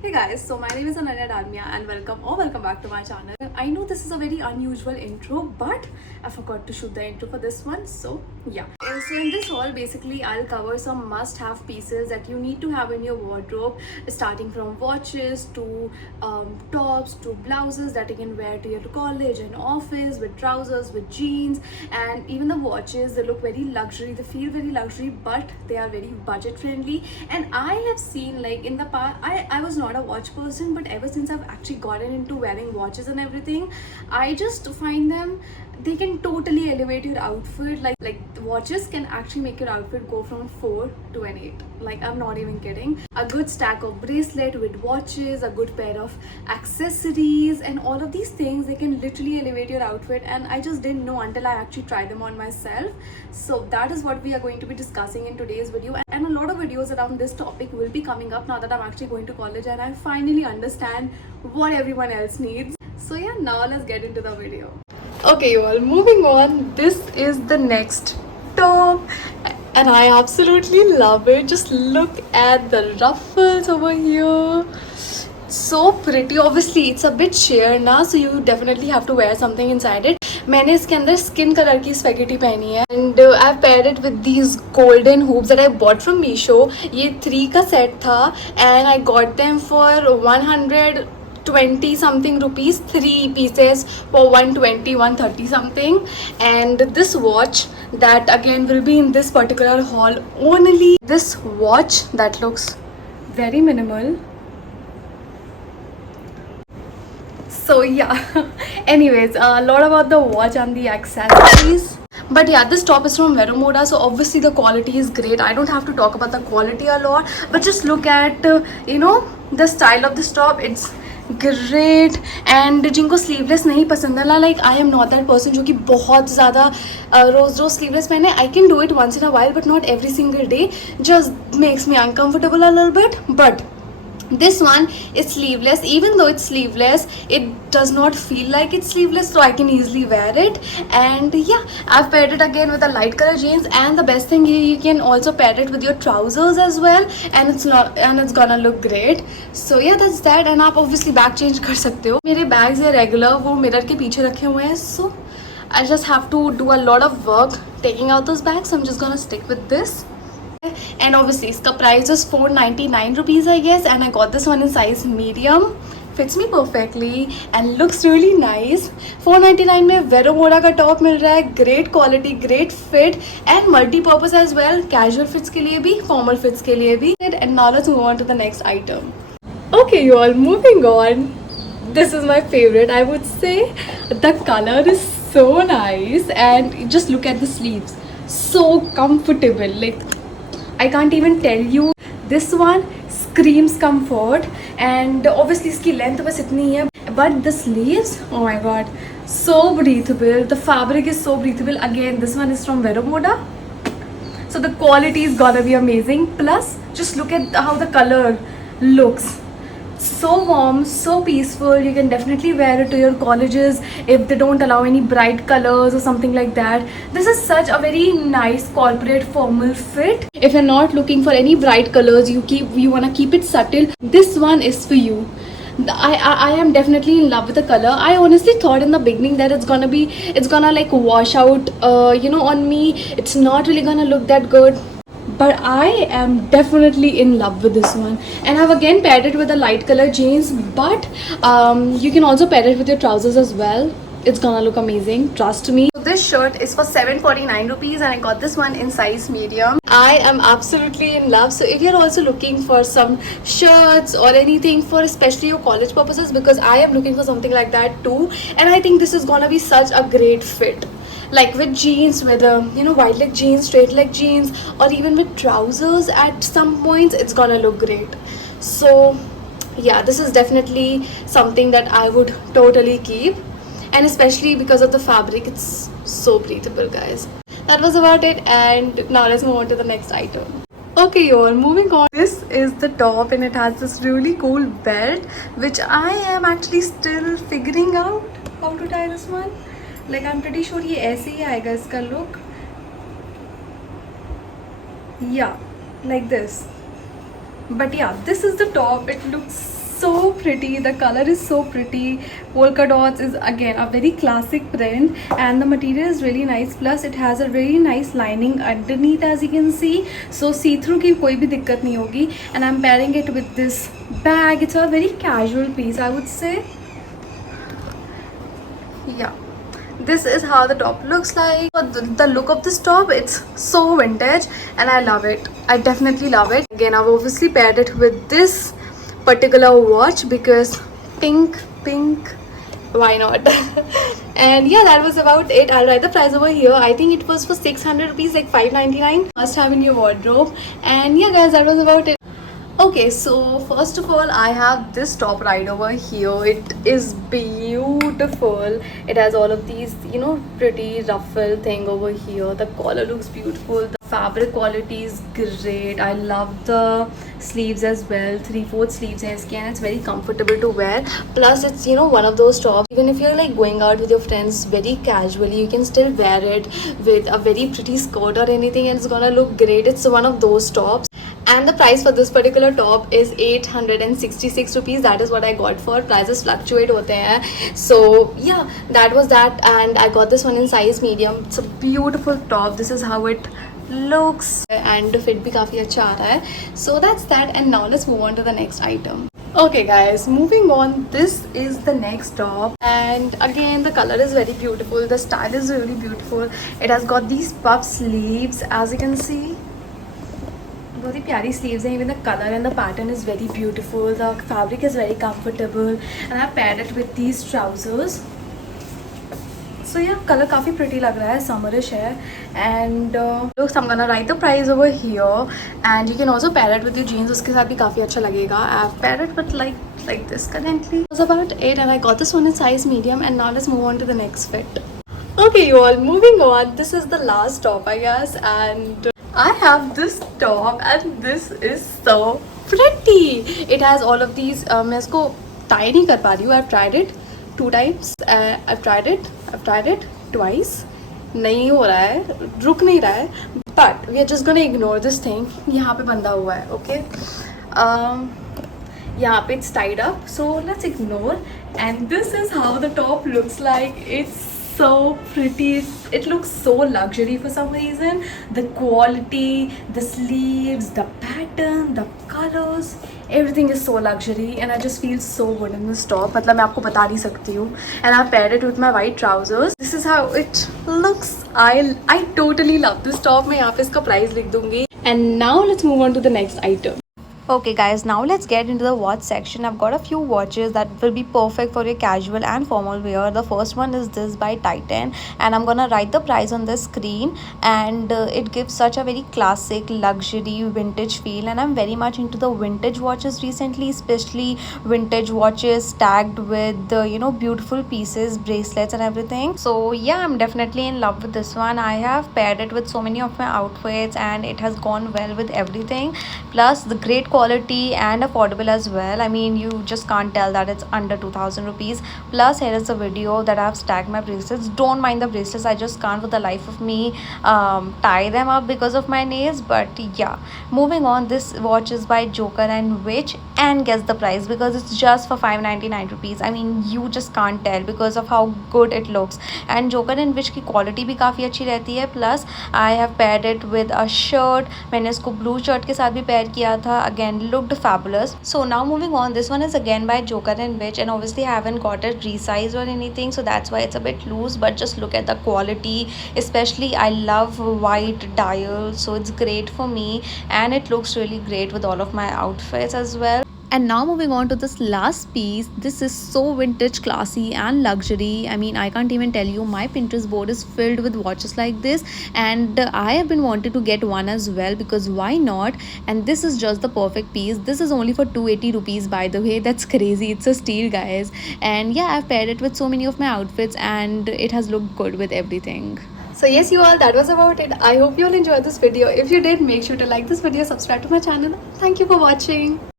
Hey guys, so my name is Ananya Dalmia and welcome back to my channel. I know this is a very unusual intro, but I forgot to shoot the intro for this one, so yeah. So in this haul, basically I'll cover some must-have pieces that you need to have in your wardrobe, starting from watches to tops to blouses that you can wear to your college and office, with trousers, with jeans, and even the watches. They look very luxury, they feel very luxury, but they are very budget friendly. And I have seen, like, in the past, I was not a watch person, but ever since I've actually gotten into wearing watches and everything, I just find them, they can totally elevate your outfit. Like watches can actually make your outfit go from 4 to an 8. Like, I'm not even kidding. A good stack of bracelet with watches, a good pair of accessories, and all of these things, they can literally elevate your outfit, and I just didn't know until I actually tried them on myself. So that is what we are going to be discussing in today's video, and a lot of videos around this topic will be coming up now that I'm actually going to college and I finally understand what everyone else needs. So yeah, now let's get into the video. Okay, you all, moving on. This is the next top, and I absolutely love it. Just look at the ruffles over here. So pretty. Obviously it's a bit sheer ना, so you definitely have to wear something inside it. मैंने इसके अंदर skin colour की spaghetti पहनी है, and I've paired it with these golden hoops that I bought from Meesho. ये 3 का set था and I got them for 120 something rupees, 3 pieces for 120, 130 something. And this watch that again will be in this particular haul only. This watch that looks very minimal. So yeah, anyways, a lot about the watch and the accessories. But yeah, this top is from Veromoda, so obviously the quality is great. I don't have to talk about the quality a lot, but just look at the style of this top. It's great. And जिनको sleeveless नहीं पसंद है, like I am not that person जो कि बहुत ज़्यादा रोज़ sleeveless पहने. I can do it once in a while, but not every single day. Just makes me uncomfortable a little bit. But this one is sleeveless. Even though it's sleeveless, it does not feel like it's sleeveless, so I can easily wear it. And yeah, I've paired it again with a light color jeans, and the best thing, you can also pair it with your trousers as well, and it's gonna look great. So yeah, that's that. And आप obviously bag change कर सकते हो. मेरे bags है regular, वो mirror के पीछे रखे हुए हैं, so I just have to do a lot of work taking out those bags, so I'm just gonna stick with this. And obviously its price is 499 rupees, I guess, and I got this one in size medium. Fits me perfectly and looks really nice. 499 में Veromoda का top मिल रहा है. Great quality, great fit and multi-purpose as well. Casual fits के लिए भी, formal fits के लिए भी. And now let's move on to the next item. Okay, you all, moving on. This is my favorite, I would say. The color is so nice, and just look at the sleeves. So comfortable. Like, I can't even tell you. This one screams comfort, and obviously इसकी length बस इतनी है, but the sleeves, oh my god, so breathable. The fabric is so breathable. Again, this one is from Veromoda, so the quality is gonna be amazing. Plus, just look at how the color looks. So warm, so peaceful. You can definitely wear it to your colleges if they don't allow any bright colors or something like that. This is such a very nice corporate formal fit. If you're not looking for any bright colors, you want to keep it subtle, this one is for you. I am definitely in love with the color. I honestly thought in the beginning that it's gonna like wash out on me. It's not really gonna look that good, but I am definitely in love with this one. And I've again paired it with a light color jeans, but you can also pair it with your trousers as well. It's gonna look amazing, trust me. So this shirt is for 749 rupees, and I got this one in size medium. I am absolutely in love. So if you're also looking for some shirts or anything for especially your college purposes, because I am looking for something like that too, and I think this is gonna be such a great fit. Like with jeans, with wide leg jeans, straight leg jeans, or even with trousers at some points, it's gonna look great. So yeah, this is definitely something that I would totally keep, and especially because of the fabric, it's so breathable, guys. That was about it, and now let's move on to the next item. Okay, y'all, moving on. This is the top, and it has this really cool belt, which I am actually still figuring out how to tie this one. Like, I'm pretty sure ये ऐसे ही आएगा इसका look. Yeah, like this. But yeah, this is the top. It looks so pretty. The color is so pretty. Polka dots is again a very classic print, and the material is really nice. Plus it has a really nice lining underneath, as you can see. So see-through की कोई भी दिक्कत नहीं होगी. And I'm pairing it with this bag. It's a very casual piece, I would say. Yeah, this is how the top looks like. The look of this top, it's so vintage and I love it. I definitely love it. Again, I've obviously paired it with this particular watch because pink, why not? And yeah, that was about it. I'll write the price over here. I think it was for 600 rupees, like 599. Must have in your wardrobe. And yeah guys, that was about it. Okay, so first of all, I have this top right over here. It is beautiful. It has all of these, you know, pretty ruffle thing over here. The collar looks beautiful. The fabric quality is great. I love the sleeves as well. 3/4 sleeves हैं इसके, and it's very comfortable to wear. Plus it's, you know, one of those tops, even if you're like going out with your friends very casually, you can still wear it with a very pretty skirt or anything and it's gonna look great. It's one of those tops. And the price for this particular top is 866 rupees. That is what I got for. Prices fluctuate होते हैं. So yeah, that was that, and I got this one in size medium. It's a beautiful top. This is how it looks, and fit भी काफ़ी अच्छा आ रहा है. So that's that, and now let's move on to the next item. Okay guys, moving on, this is the next top, and again the color is very beautiful. The style is really beautiful. It has got these puff sleeves, as you can see. बहुत ही प्यारी sleeves हैं. Even the color and the pattern is very beautiful. The fabric is very comfortable, and I paired it with these trousers. So yeah, color काफ़ी pretty लग रहा है, summerish है. And looks, I'm gonna write the price over here, and you can also pair it with your jeans. उसके साथ भी काफ़ी अच्छा लगेगा. I've paired it with like this currently. That's about it, and I got this one in size medium. And now let's move on to the next fit. Okay, you all, moving on. This is the last top, I guess, and I have this top, and this is so pretty. It has all of these. मैं इसको tie नहीं कर पा रही हूँ. I've tried it 2 times. I've tried it twice. नहीं हो रहा है, रुक नहीं रहा है. But we are just gonna ignore this thing. यहाँ पे बंधा हुआ है, okay? यहाँ पे it's tied up. So let's ignore. And this is how the top looks like. It's so pretty. It looks so luxury for some reason. The quality, the sleeves, the pattern, the colors, everything is so luxury, and I just feel so good in this top. मतलब मैं आपको बता नहीं सकती हूँ. And I paired it with my white trousers. This is how it looks. I totally love this top. मैं यहाँ पे इसका price लिख दूँगी. And now let's move on to the next item. Okay guys, now let's get into the watch section. I've got a few watches that will be perfect for your casual and formal wear. The first one is this by Titan, and I'm gonna write the price on the screen. And it gives such a very classic, luxury, vintage feel, and I'm very much into the vintage watches recently, especially vintage watches tagged with you know, beautiful pieces, bracelets and everything. So yeah, I'm definitely in love with this one. I have paired it with so many of my outfits, and it has gone well with everything. Plus the great quality and affordable as well. I mean, you just can't tell that it's under 2000 rupees. Plus here is a video that I've stacked my bracelets. Don't mind the bracelets, I just can't for the life of me tie them up because of my nails. But yeah, moving on, this watch is by Joker and Witch, and guess the price, because it's just for 599 rupees. I mean, you just can't tell because of how good it looks. And Joker and Witch की quality भी काफ़ी अच्छी रहती है. Plus I have paired it with a shirt. मैंने इसको blue shirt के साथ भी pair किया था. Again, looked fabulous. So now moving on, this one is again by Joker and Witch, and obviously I haven't got it resized or anything, so that's why it's a bit loose. But just look at the quality, especially I love white dial, so it's great for me, and it looks really great with all of my outfits as well. And now moving on to this last piece. This is so vintage, classy and luxury. I mean, I can't even tell you, my Pinterest board is filled with watches like this, and I have been wanting to get one as well, because why not? And this is just the perfect piece. This is only for 280 rupees, by the way. That's crazy. It's a steal, guys. And yeah, I've paired it with so many of my outfits, and it has looked good with everything. So yes, you all, that was about it. I hope you all enjoyed this video. If you did, make sure to like this video, subscribe to my channel. Thank you for watching.